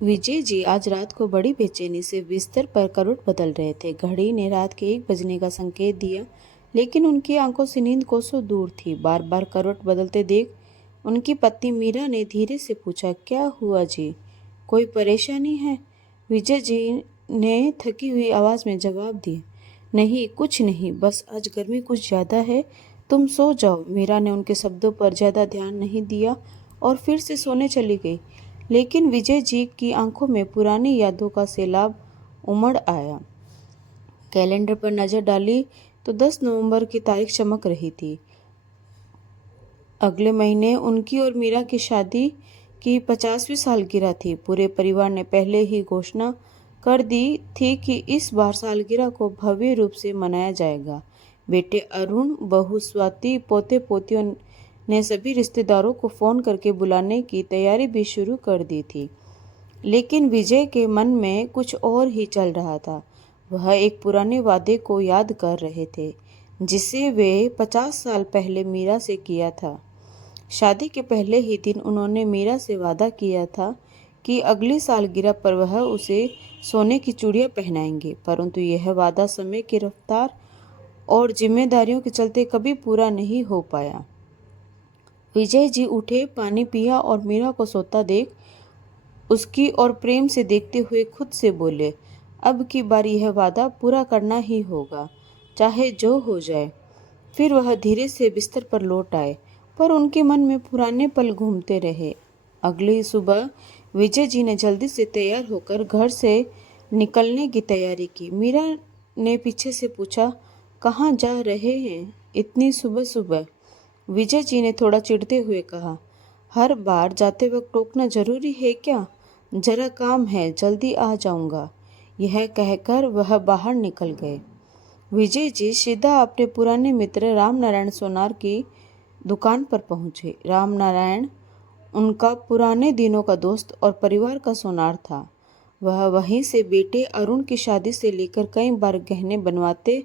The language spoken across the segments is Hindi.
विजय जी आज रात को बड़ी बेचैनी से बिस्तर पर करवट बदल रहे थे। घड़ी ने रात के 1 बजने का संकेत दिया, लेकिन उनकी आंखों से नींद कोसों दूर थी। बार बार करवट बदलते देख उनकी पत्नी मीरा ने धीरे से पूछा, क्या हुआ जी, कोई परेशानी है? विजय जी ने थकी हुई आवाज़ में जवाब दिया, नहीं कुछ नहीं, बस आज गर्मी कुछ ज़्यादा है, तुम सो जाओ। मीरा ने उनके शब्दों पर ज़्यादा ध्यान नहीं दिया और फिर से सोने चली गई। लेकिन विजय जी की आंखों में पुरानी यादों का सैलाब उमड़ आया। कैलेंडर पर नजर डाली तो 10 नवंबर की तारीख चमक रही थी। अगले महीने उनकी और मीरा की शादी की 50वीं सालगिरह थी। पूरे परिवार ने पहले ही घोषणा कर दी थी कि इस बार सालगिरह को भव्य रूप से मनाया जाएगा। बेटे अरुण, बहू स्वाति, पोते पोतियों ने सभी रिश्तेदारों को फोन करके बुलाने की तैयारी भी शुरू कर दी थी। लेकिन विजय के मन में कुछ और ही चल रहा था। वह एक पुराने वादे को याद कर रहे थे जिसे वे 50 साल पहले मीरा से किया था। शादी के पहले ही दिन उन्होंने मीरा से वादा किया था कि अगली सालगिरह पर वह उसे सोने की चूड़ियां पहनाएंगे, परंतु यह वादा समय की रफ्तार और जिम्मेदारियों के चलते कभी पूरा नहीं हो पाया। विजय जी उठे, पानी पिया और मीरा को सोता देख उसकी और प्रेम से देखते हुए खुद से बोले, अब की बार यह वादा पूरा करना ही होगा, चाहे जो हो जाए। फिर वह धीरे से बिस्तर पर लौट आए, पर उनके मन में पुराने पल घूमते रहे। अगली सुबह विजय जी ने जल्दी से तैयार होकर घर से निकलने की तैयारी की। मीरा ने पीछे से पूछा, कहाँ जा रहे हैं इतनी सुबह सुबह? विजय जी ने थोड़ा चिढ़ते हुए कहा, हर बार जाते वक्त टोकना जरूरी है क्या? जरा काम है, जल्दी आ जाऊंगा। यह कहकर वह बाहर निकल गए। विजय जी सीधा अपने पुराने मित्र रामनारायण सोनार की दुकान पर पहुंचे। रामनारायण उनका पुराने दिनों का दोस्त और परिवार का सोनार था। वह वहीं से बेटे अरुण की शादी से लेकर कई बार गहने बनवाते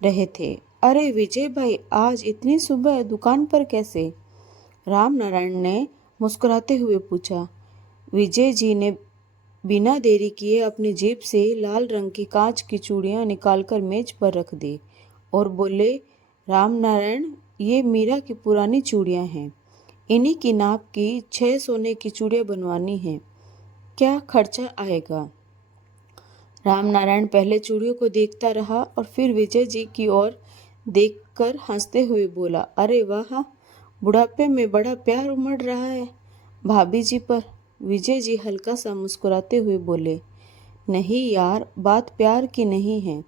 रहे थे। अरे विजय भाई, आज इतनी सुबह दुकान पर कैसे? रामनारायण ने मुस्कुराते हुए पूछा। विजय जी ने बिना देरी किए अपनी जेब से लाल रंग की कांच की चूड़ियां निकालकर मेज पर रख दी और बोले, रामनारायण, ये मीरा की पुरानी चूड़ियां हैं, इन्हीं की नाप की 6 सोने की चूड़ियां बनवानी हैं, क्या खर्चा आएगा? रामनारायण पहले चूड़ियों को देखता रहा और फिर विजय जी की ओर देखकर हंसते हुए बोला, अरे वाह, बुढ़ापे में बड़ा प्यार उमड़ रहा है भाभी जी पर। विजय जी हल्का सा मुस्कुराते हुए बोले, नहीं यार, बात प्यार की नहीं है,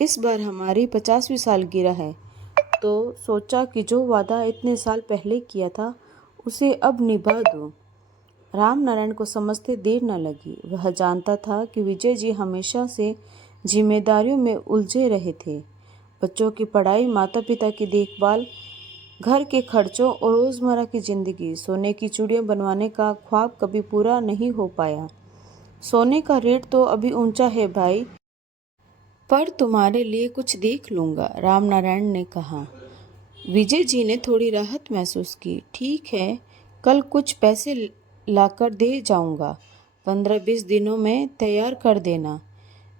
इस बार हमारी 50वीं सालगिरह है, तो सोचा कि जो वादा इतने साल पहले किया था उसे अब निभा दूं। रामनारायण को समझते देर न लगी। वह जानता था कि विजय जी हमेशा से जिम्मेदारियों में उलझे रहे थे। बच्चों की पढ़ाई, माता पिता की देखभाल, घर के खर्चों और रोज़मर्रा की ज़िंदगी। सोने की चूड़ियाँ बनवाने का ख्वाब कभी पूरा नहीं हो पाया। सोने का रेट तो अभी ऊंचा है भाई, पर तुम्हारे लिए कुछ देख लूँगा, रामनारायण ने कहा। विजय जी ने थोड़ी राहत महसूस की। ठीक है, कल कुछ पैसे लाकर दे जाऊंगा, 15-20 दिनों में तैयार कर देना।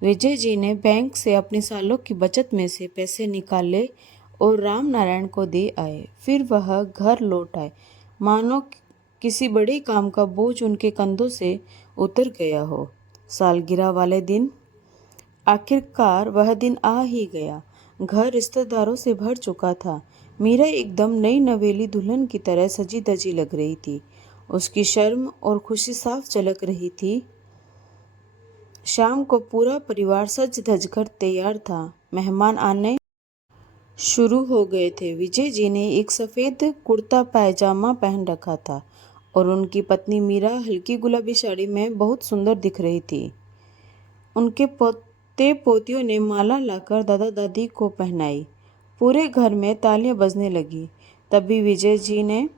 विजय जी ने बैंक से अपनी सालों की बचत में से पैसे निकाले और रामनारायण को दे आए। फिर वह घर लौट आए, मानो किसी बड़े काम का बोझ उनके कंधों से उतर गया हो। सालगिरह वाले दिन आखिरकार वह दिन आ ही गया। घर रिश्तेदारों से भर चुका था। मीरा एकदम नई नवेली दुल्हन की तरह सजी धजी लग रही थी। उसकी शर्म और खुशी साफ झलक रही थी। शाम को पूरा परिवार सज धज कर तैयार था। मेहमान आने शुरू हो गए थे। विजय जी ने एक सफ़ेद कुर्ता पायजामा पहन रखा था और उनकी पत्नी मीरा हल्की गुलाबी साड़ी में बहुत सुंदर दिख रही थी। उनके पोते पोतियों ने माला लाकर दादा दादी को पहनाई। पूरे घर में तालियां बजने लगी। तभी विजय जी ने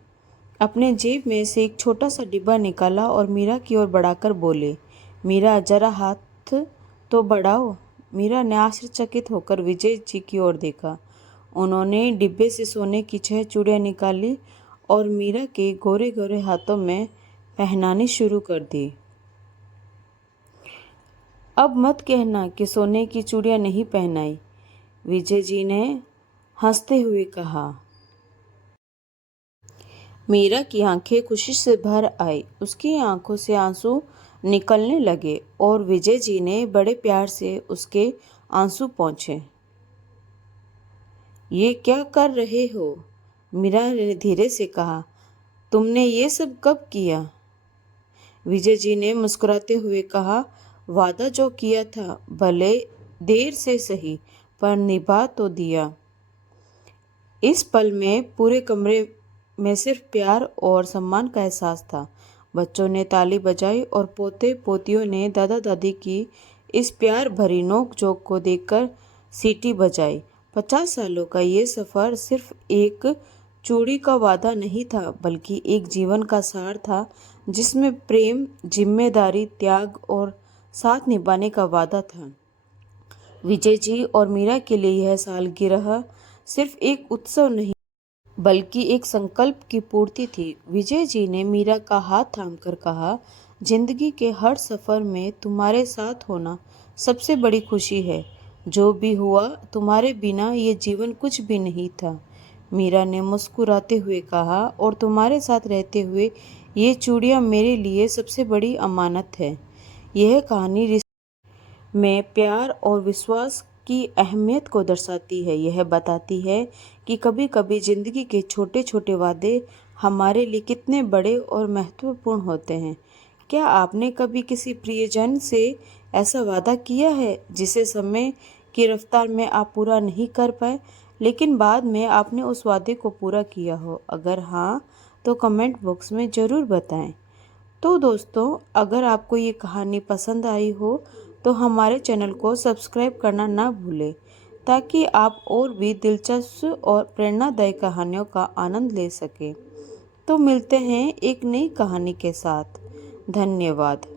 अपने जेब में से एक छोटा सा डिब्बा निकाला और मीरा की ओर बढ़ाकर बोले, मीरा जरा हाथ तो बढ़ाओ। मीरा ने आश्चर्यचकित होकर विजय जी की ओर देखा। उन्होंने डिब्बे से सोने की 6 चूड़ियाँ निकाली और मीरा के गोरे गोरे हाथों में पहनानी शुरू कर दी। अब मत कहना कि सोने की चूड़ियां नहीं पहनाई, विजय जी ने हंसते हुए कहा। मीरा की आंखें खुशी से भर आई। उसकी आंखों से आंसू निकलने लगे और विजय जी ने बड़े प्यार से उसके आंसू पोंछे। ये क्या कर रहे हो? मीरा ने धीरे से कहा। तुमने ये सब कब किया? विजय जी ने मुस्कुराते हुए कहा, वादा जो किया था, भले देर से सही, पर निभा तो दिया। इस पल में पूरे कमरे में सिर्फ प्यार और सम्मान का एहसास था। बच्चों ने ताली बजाई और पोते पोतियों ने दादा दादी की इस प्यार भरी नोक झोंक को देखकर सीटी बजाई। 50 सालों का ये सफ़र सिर्फ एक चूड़ी का वादा नहीं था, बल्कि एक जीवन का सार था, जिसमें प्रेम, जिम्मेदारी, त्याग और साथ निभाने का वादा था। विजय जी और मीरा के लिए यह सालगिरह सिर्फ एक उत्सव नहीं, बल्कि एक संकल्प की पूर्ति थी। विजय जी ने मीरा का हाथ थामकर कहा, जिंदगी के हर सफ़र में तुम्हारे साथ होना सबसे बड़ी खुशी है। जो भी हुआ, तुम्हारे बिना ये जीवन कुछ भी नहीं था। मीरा ने मुस्कुराते हुए कहा, और तुम्हारे साथ रहते हुए ये चूड़ियाँ मेरे लिए सबसे बड़ी अमानत है। यह कहानी में प्यार और विश्वास की अहमियत को दर्शाती है। यह बताती है कि कभी कभी जिंदगी के छोटे छोटे वादे हमारे लिए कितने बड़े और महत्वपूर्ण होते हैं। क्या आपने कभी किसी प्रियजन से ऐसा वादा किया है जिसे समय की रफ्तार में आप पूरा नहीं कर पाए, लेकिन बाद में आपने उस वादे को पूरा किया हो? अगर हाँ, तो कमेंट बॉक्स में ज़रूर बताएं। तो दोस्तों, अगर आपको ये कहानी पसंद आई हो तो हमारे चैनल को सब्सक्राइब करना ना भूलें, ताकि आप और भी दिलचस्प और प्रेरणादायी कहानियों का आनंद ले सकें। तो मिलते हैं एक नई कहानी के साथ। धन्यवाद।